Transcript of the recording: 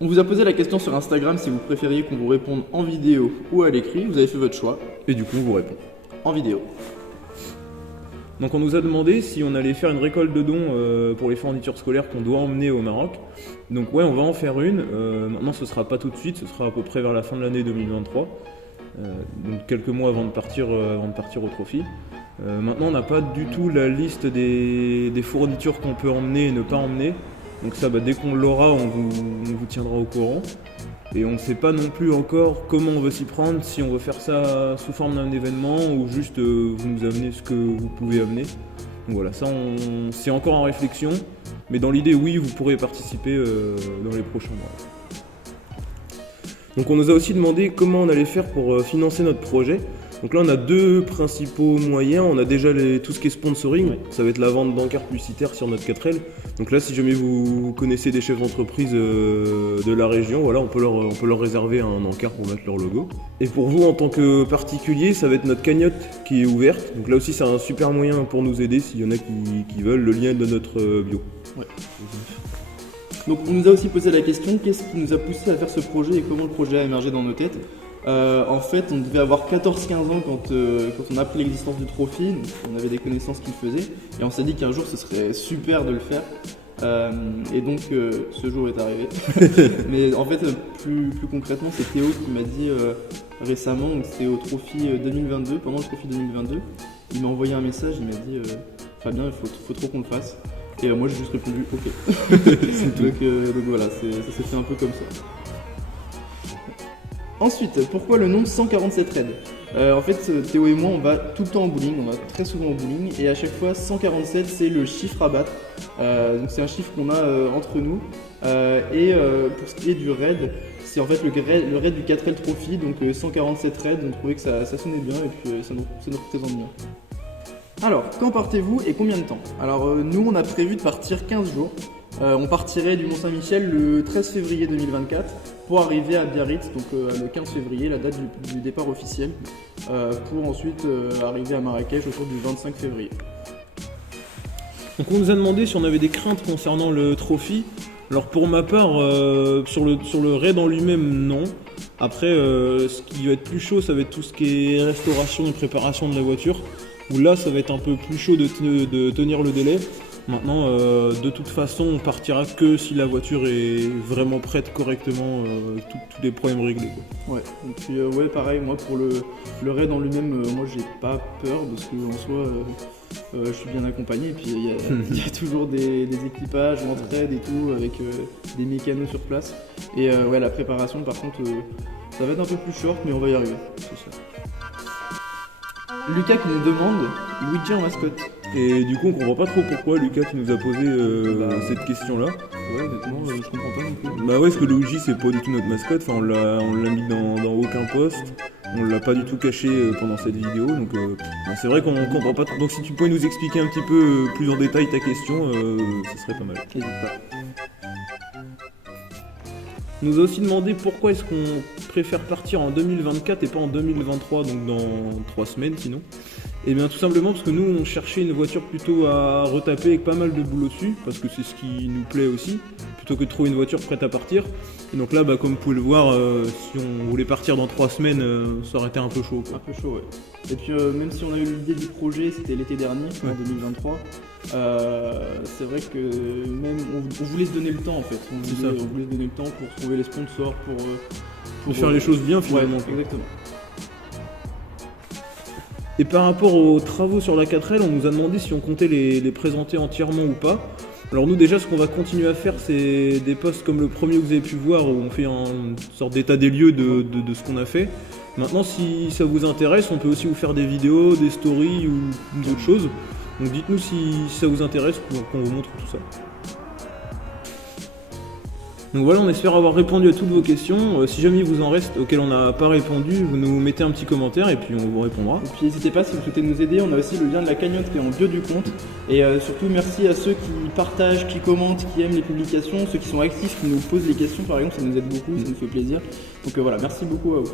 On vous a posé la question sur Instagram si vous préfériez qu'on vous réponde en vidéo ou à l'écrit. Vous avez fait votre choix. Et du coup, on vous répond. En vidéo. Donc on nous a demandé si on allait faire une récolte de dons pour les fournitures scolaires qu'on doit emmener au Maroc. Donc ouais, on va en faire une. Maintenant, ce sera pas tout de suite, ce sera à peu près vers la fin de l'année 2023. Donc quelques mois avant de partir au Trophy. Maintenant, on n'a pas du tout la liste des fournitures qu'on peut emmener et ne pas emmener. Donc ça, dès qu'on l'aura, on vous tiendra au courant. Et on ne sait pas non plus encore comment on veut s'y prendre, si on veut faire ça sous forme d'un événement ou juste vous nous amenez ce que vous pouvez amener. Donc voilà, ça c'est encore en réflexion, mais dans l'idée oui, vous pourrez participer dans les prochains mois. Donc on nous a aussi demandé comment on allait faire pour financer notre projet. Donc là on a deux principaux moyens, on a déjà tout ce qui est sponsoring, ça va être la vente d'encarts publicitaires sur notre 4L. Donc là si jamais vous connaissez des chefs d'entreprise de la région, voilà, on peut leur réserver un encart pour mettre leur logo. Et pour vous en tant que particulier, ça va être notre cagnotte qui est ouverte. Donc là aussi c'est un super moyen pour nous aider s'il y en a qui veulent, le lien est dans notre bio. Ouais. Donc on nous a aussi posé la question, qu'est-ce qui nous a poussé à faire ce projet et comment le projet a émergé dans nos têtes. En fait, on devait avoir 14-15 ans quand on a appris l'existence du Trophy, donc on avait des connaissances qu'il faisait, et on s'est dit qu'un jour ce serait super de le faire, et donc ce jour est arrivé. Mais en fait, plus concrètement, c'est Théo qui m'a dit récemment, donc c'était au Trophy 2022, pendant le Trophy 2022, il m'a envoyé un message, il m'a dit Fabien, il faut trop qu'on le fasse. Et moi j'ai juste répondu ok. donc voilà, ça s'est fait un peu comme ça. Ensuite, pourquoi le nom 147 raids En fait, Théo et moi, on va tout le temps en bowling, on va très souvent au bowling, et à chaque fois, 147, c'est le chiffre à battre. Donc c'est un chiffre qu'on a entre nous. Et pour ce qui est du raid, c'est en fait le raid du 4L Trophy, donc 147 raids, on trouvait que ça sonnait bien, et puis ça nous représente bien. Alors, quand partez-vous et combien de temps? Alors, nous, on a prévu de partir 15 jours. On partirait du Mont-Saint-Michel le 13 février 2024 pour arriver à Biarritz, donc le 15 février, la date du départ officiel, pour ensuite arriver à Marrakech autour du 25 février. Donc on nous a demandé si on avait des craintes concernant le Trophy. Alors pour ma part, sur le raid en lui-même, non. Après, ce qui va être plus chaud, ça va être tout ce qui est restauration et préparation de la voiture, où là, ça va être un peu plus chaud de tenir le délai. Maintenant, de toute façon, on partira que si la voiture est vraiment prête correctement, tous les problèmes réglés, quoi. Ouais, et puis ouais, pareil, moi pour le raid en lui-même, moi j'ai pas peur parce qu'en soi, je suis bien accompagné. Et puis il y a toujours des équipages, l'entraide et tout, avec des mécanos sur place. Et ouais, la préparation, par contre, ça va être un peu plus short, mais on va y arriver, c'est ça. Lucas qui nous demande Luigi en mascotte. Et du coup, on comprend pas trop pourquoi Lucas qui nous a posé cette question-là. Ouais, honnêtement, je comprends pas non plus. Bah ouais, parce que Luigi, c'est pas du tout notre mascotte. Enfin, on l'a mis dans aucun poste. On l'a pas du tout caché pendant cette vidéo. Donc, c'est vrai qu'on comprend pas trop. Donc, si tu pouvais nous expliquer un petit peu plus en détail ta question, ce serait pas mal. N'hésite pas. On nous a aussi demandé pourquoi est-ce qu'on préfère partir en 2024 et pas en 2023, donc dans 3 semaines sinon. Et bien tout simplement parce que nous on cherchait une voiture plutôt à retaper avec pas mal de boulot dessus, parce que c'est ce qui nous plaît aussi, plutôt que de trouver une voiture prête à partir. Et donc là, comme vous pouvez le voir, si on voulait partir dans 3 semaines, ça aurait été un peu chaud, quoi. Un peu chaud, ouais. Et puis même si on a eu l'idée du projet, c'était l'été dernier, en 2023, c'est vrai que même on voulait se donner le temps en fait. On voulait se donner le temps pour trouver les sponsors, pour faire les choses bien finalement. Ouais, exactement. Et par rapport aux travaux sur la 4L, on nous a demandé si on comptait les présenter entièrement ou pas. Alors nous déjà, ce qu'on va continuer à faire, c'est des posts comme le premier que vous avez pu voir, où on fait une sorte d'état des lieux de ce qu'on a fait. Maintenant, si ça vous intéresse, on peut aussi vous faire des vidéos, des stories ou d'autres choses. Donc dites-nous si ça vous intéresse qu'on vous montre tout ça. Donc voilà, on espère avoir répondu à toutes vos questions. Si jamais il vous en reste auxquelles on n'a pas répondu, vous nous mettez un petit commentaire et puis on vous répondra. Et puis n'hésitez pas si vous souhaitez nous aider, on a aussi le lien de la cagnotte qui est en bio du compte. Et surtout merci à ceux qui partagent, qui commentent, qui aiment les publications, ceux qui sont actifs, qui nous posent les questions par exemple, ça nous aide beaucoup, ça nous fait plaisir. Donc voilà, merci beaucoup à vous.